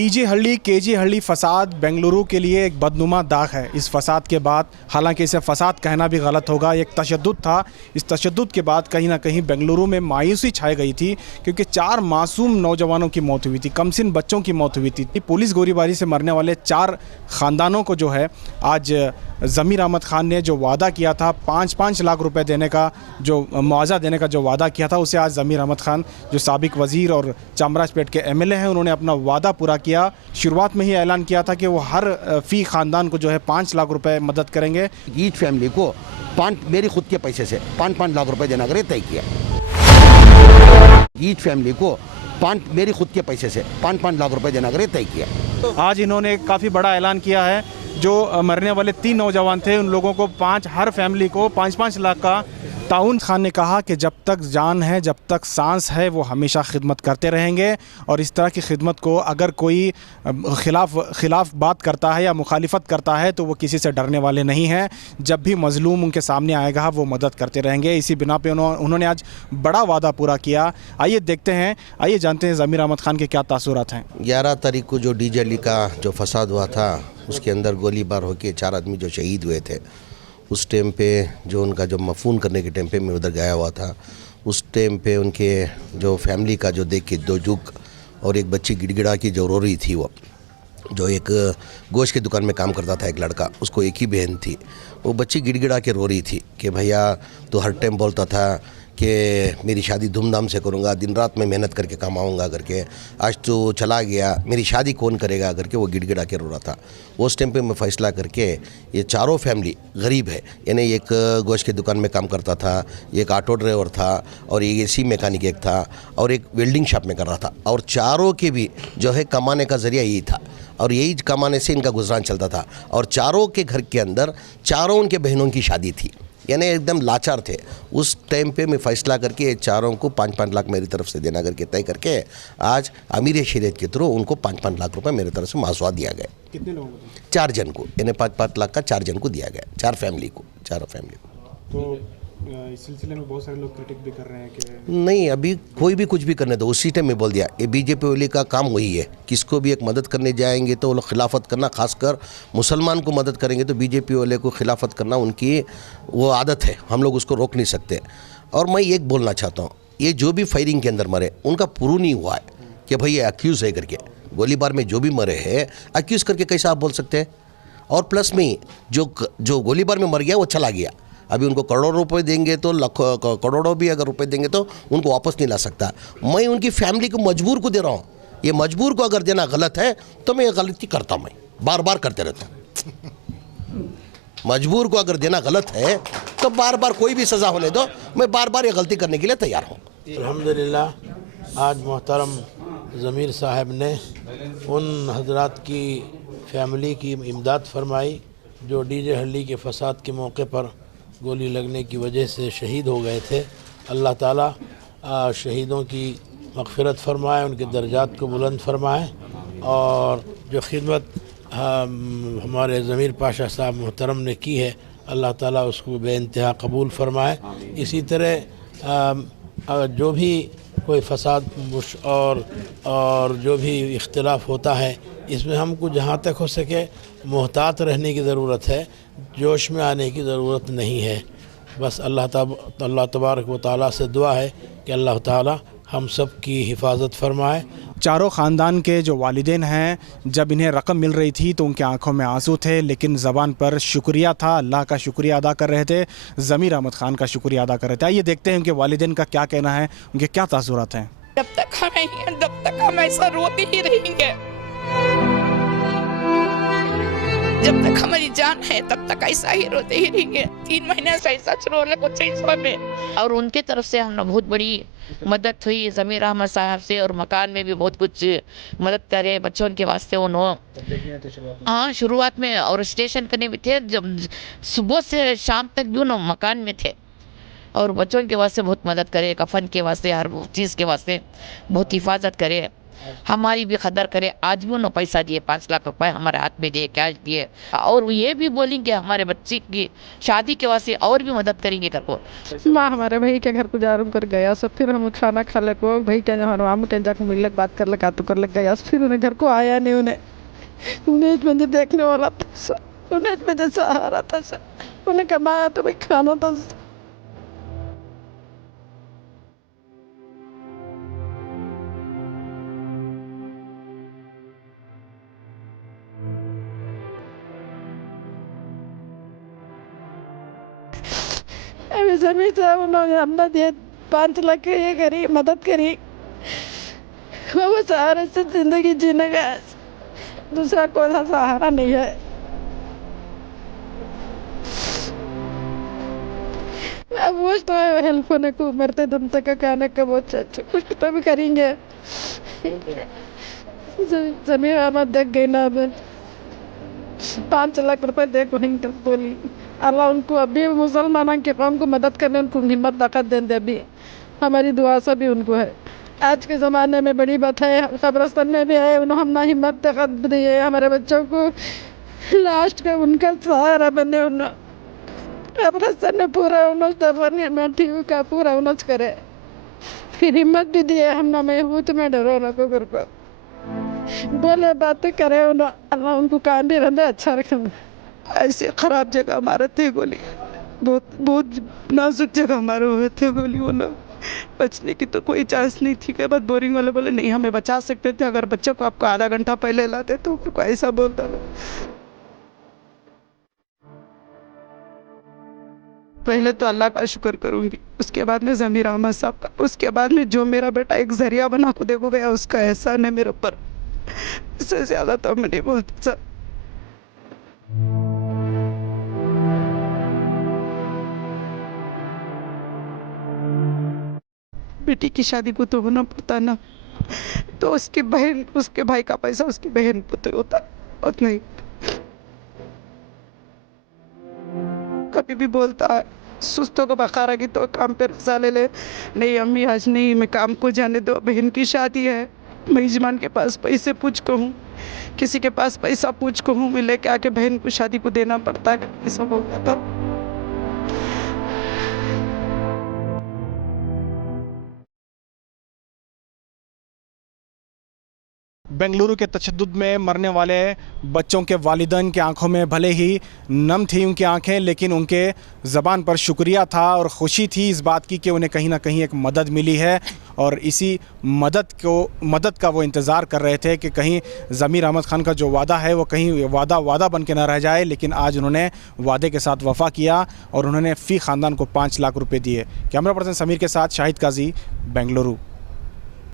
DJ हल्ली KG हल्ली फसाद बेंगलुरु के लिए एक बदनुमा दाग है। इस फसाद के बाद, हालांकि इसे फसाद कहना भी गलत होगा, एक तशद्दुद था। इस तशद्दुद के बाद कहीं ना कहीं बेंगलुरु में मायूसी छाई गई थी, क्योंकि 4 मासूम नौजवानों की मौत हुई थी, कमसिन बच्चों की मौत हुई थी। पुलिस गोलीबारी से मरने वाले 4 ख़ानदानों को जो है आज ज़मीर अहमद ख़ान ने जो वादा किया था 5-5 लाख रुपए देने का, जो मुआवजा देने का जो वादा किया था, उसे आज ज़मीर अहमद ख़ान जो साबिक वज़ीर और चामराजपेट के एमएलए हैं, उन्होंने अपना वादा पूरा किया। शुरुआत में ही ऐलान किया था कि वो हर फ़ी ख़ानदान को जो है 5 लाख रुपए मदद करेंगे। ईच फैमिली को मेरी खुद के पैसे से 5-5 लाख रुपए देना करे तय किया। ईच फैमिली को मेरी खुद के पैसे से 5-5 लाख रुपए देना करे तय किया। आज इन्होंने काफ़ी बड़ा ऐलान किया है। जो मरने वाले 3 नौजवान थे, उन लोगों को हर फैमिली को 5-5 लाख का ताउन। खान ने कहा कि जब तक जान है, जब तक सांस है, वो हमेशा खिदमत करते रहेंगे। और इस तरह की खिदमत को अगर कोई खिलाफ बात करता है या मुखालिफत करता है तो वो किसी से डरने वाले नहीं हैं। जब भी मजलूम उनके सामने आएगा वो मदद करते रहेंगे। इसी बिना पे उन्होंने आज बड़ा वादा पूरा किया। आइए देखते हैं, आइए जानते हैं ज़मीर अहमद ख़ान के क्या तासुरात हैं। 11 तारीख को जो डीजे हल्ली का जो फसाद हुआ था, उसके अंदर गोलीबार होकर 4 आदमी जो शहीद हुए थे, उस टाइम पे जो उनका जो मफून करने के टाइम पे मैं उधर गया हुआ था। उस टाइम पे उनके जो फैमिली का जो देख के 2 जुग और एक बच्ची गिड़गिड़ा की जो रो रही थी, वो जो एक गोश्त की दुकान में काम करता था, एक लड़का, उसको एक ही बहन थी। वो बच्ची गिड़गिड़ा के रो रही थी कि भैया तो हर टाइम बोलता था कि मेरी शादी धूमधाम से करूँगा, दिन रात में मेहनत करके कमाऊँगा करके, आज तो चला गया, मेरी शादी कौन करेगा करके वो गिड़गिड़ा के रो रहा था। उस टाइम पे मैं फ़ैसला करके, ये चारों फैमिली गरीब है, यानी एक गोश्त की दुकान में काम करता था, एक ऑटो ड्राइवर था, और एक एसी मैकेनिक एक था, और एक वेल्डिंग शॉप में कर रहा था। और चारों के भी जो है कमाने का ज़रिया यही था, और यही कमाने से इनका गुजरान चलता था। और चारों के घर के अंदर चारों उनके बहनों की शादी थी, यानी एकदम लाचार थे। उस टाइम पे मैं फ़ैसला करके ये चारों को 5-5 लाख मेरी तरफ से देना करके तय करके आज अमीर शरीयत के थ्रू उनको 5-5 लाख रुपए मेरी तरफ से मासवा दिया गया। कितने लोगों को? 4 जन को, यानी 5-5 लाख का 4 जन को दिया गया, 4 फैमिली को, चारों फैमिली को। तो इस सिलसिले में बहुत सारे लोग क्रिटिक भी कर रहे हैं कि नहीं, अभी कोई भी कुछ भी करने दो। उसी टाइम में बोल दिया, ये बीजेपी वाले का काम वही है, किसको भी एक मदद करने जाएंगे तो वो लोग खिलाफत करना, खासकर मुसलमान को मदद करेंगे तो बीजेपी वाले को खिलाफत करना उनकी वो आदत है, हम लोग उसको रोक नहीं सकते। और मैं एक बोलना चाहता हूँ, ये जो भी फायरिंग के अंदर मरे उनका प्रूव नहीं हुआ है कि भाई ये अक्यूज़ है करके। गोलीबार में जो भी मरे हैं अक्यूज़ करके कैसे आप बोल सकते हैं? और प्लस में जो गोलीबार में मर गया वो चला गया, अभी उनको करोड़ों रुपए देंगे तो लाखों करोड़ों भी अगर रुपए देंगे तो उनको वापस नहीं ला सकता। मैं उनकी फैमिली को मजबूर को दे रहा हूँ। ये मजबूर को अगर देना गलत है तो मैं ये गलती करता हूँ, मैं बार बार करते रहता हूँ। मजबूर को अगर देना गलत है तो बार बार कोई भी सज़ा होने दो, मैं बार बार ये गलती करने के लिए तैयार हूँ। अल्हम्दुलिल्लाह आज मोहतरम ज़मीर साहब ने उन हजरात की फैमिली की इमदाद फरमाई जो डीजे हल्ली के फसाद के मौके पर गोली लगने की वजह से शहीद हो गए थे। अल्लाह ताला शहीदों की मग़फ़िरत फ़रमाए, उनके दर्जात को बुलंद फ़रमाए, और जो खिदमत हमारे ज़मीर पाशा साहब मोहतरम ने की है, अल्लाह ताला उसको बेइंतहा कबूल फ़रमाए। इसी तरह जो भी कोई फसाद और जो भी इख्तिलाफ़ होता है, इसमें हमको जहाँ तक हो सके मोहतात रहने की ज़रूरत है, जोश में आने की ज़रूरत नहीं है। बस अल्लाह तबारक व तआला से दुआ है कि अल्लाह ताला हम सब की हिफाजत फरमाए। चारों ख़ानदान के जो वालिदैन हैं, जब इन्हें रकम मिल रही थी तो उनकी आंखों में आंसू थे, लेकिन ज़बान पर शुक्रिया था, अल्लाह का शुक्रिया अदा कर रहे थे, ज़मीर अहमद ख़ान का शुक्रिया अदा कर रहे थे। आइए देखते हैं उनके वालिदैन का क्या कहना है, उनके क्या तासुरात हैं। जब तक हम हैं, जब तक हम ऐसा रोते ही रहेंगे, जब तक हमारी जान है तब तक ऐसा ही रोते ही रहेंगे। 3 महीने से ऐसा रोने को चाहिए में। और उनके तरफ से हमने बहुत बड़ी मदद हुई ज़मीर अहमद साहब से, और मकान में भी बहुत कुछ मदद करे बच्चों के वास्ते। उन्होंने हाँ शुरुआत में, और स्टेशन करने भी थे, जब सुबह से शाम तक भी उन्होंने मकान में थे, और बच्चों के वास्ते बहुत मदद करे, कफन के वास्ते, हर चीज़ के वास्ते बहुत हिफाजत करे। हमारी भी कदर करे। आज भी उन्होंने पैसा दिए, 5 लाख रुपए हमारे हाथ में दिए, कैश दिए, और ये भी बोलेंगे हमारे बच्चे की शादी के वास्ते और भी मदद करेंगे घर को। माँ हमारे भाई के घर गुजारूम कर गया सब, फिर हम खाना खा ले को भाई के हम जाकर मिल लग बात कर लग तो कर लग गया, फिर उन्हें घर को आया नहीं, उन्हें मुझे देखने वाला था, उन्हें मुझे सहारा था, उन्हें कमाया तो भाई खाना था। अभी जमीन से उन्होंने हमने दिए 5 लाख के ये करी मदद करी, वो सहारे से जिंदगी जीने का दूसरा कोई सहारा नहीं है। अब वो तो हेल्प होने को मरते दम तक कहने का बहुत कुछ तो भी करेंगे। जमीन हमारे देख गई ना, अब 5 लाख रुपए देखो बोली अल्लाह उनको अभी मुसलमानों के कौम को मदद करने उनको हिम्मत ताकत दे दे। अभी हमारी दुआ से भी उनको है। आज के ज़माने में बड़ी बात है, कब्रिस्तान में भी है, उन्होंने हमने हिम्मत ताकत दी है हमारे बच्चों को, लास्ट का उनका सहारा बने। उन्होंने कब्रिस्तान में पूरा उन्होंने दफन में ठीक का पूरा उन्होंने करे, फिर हिम्मत भी दी है हमने, मैं हूँ तुम्हें डरो ना को घर पर बोले बातें करे, उन्होंने अल्लाह उनको काम भी रहता अच्छा रखे। ऐसे ख़राब जगह हमारे थे गोली, बहुत नाजुक जगह हमारे हुए थे गोली, वो लोग बचने की तो कोई चांस नहीं थी। कि बस बोरिंग वाले बोले नहीं हमें बचा सकते थे, अगर बच्चे को आपको आधा घंटा पहले लाते तो को ऐसा बोलता था। पहले तो अल्लाह का शुक्र करूँगी, उसके बाद में ज़मीर अहमद साहब का, उसके बाद में जो मेरा बेटा एक जरिया बना को देखो गया उसका एहसान है मेरे ऊपर, इससे ज़्यादा तो मैं नहीं बोलती सर। बेटी की शादी को तो होना पड़ता ना, तो उसकी बहन उसके भाई का पैसा उसकी बहन को तो होता और नहीं। कभी भी बोलता है सुस्तों को बखारा की तो काम पे रजा ले ले, नहीं अम्मी आज नहीं मैं काम को जाने दो, बहन की शादी है, मेजबान के पास पैसे पूछ कहूँ, किसी के पास पैसा पूछ कहूँ, मैं लेके आके बहन को शादी को देना पड़ता है, ऐसा हो गया था। बेंगलुरु के तशद्दुद में मरने वाले बच्चों के वालिदैन की आंखों में भले ही नम थी उनकी आंखें, लेकिन उनके ज़बान पर शुक्रिया था और ख़ुशी थी इस बात की कि उन्हें कहीं ना कहीं एक मदद मिली है, और इसी मदद का वो इंतज़ार कर रहे थे कि कहीं ज़मीर अहमद खान का जो वादा है वो कहीं वादा बन के ना रह जाए। लेकिन आज उन्होंने वादे के साथ वफ़ा किया और उन्होंने फ़ी ख़ानदान को 5 लाख रुपये दिए। कैमरा पर्सन समीर के साथ शाहिद काजी, बेंगलुरु।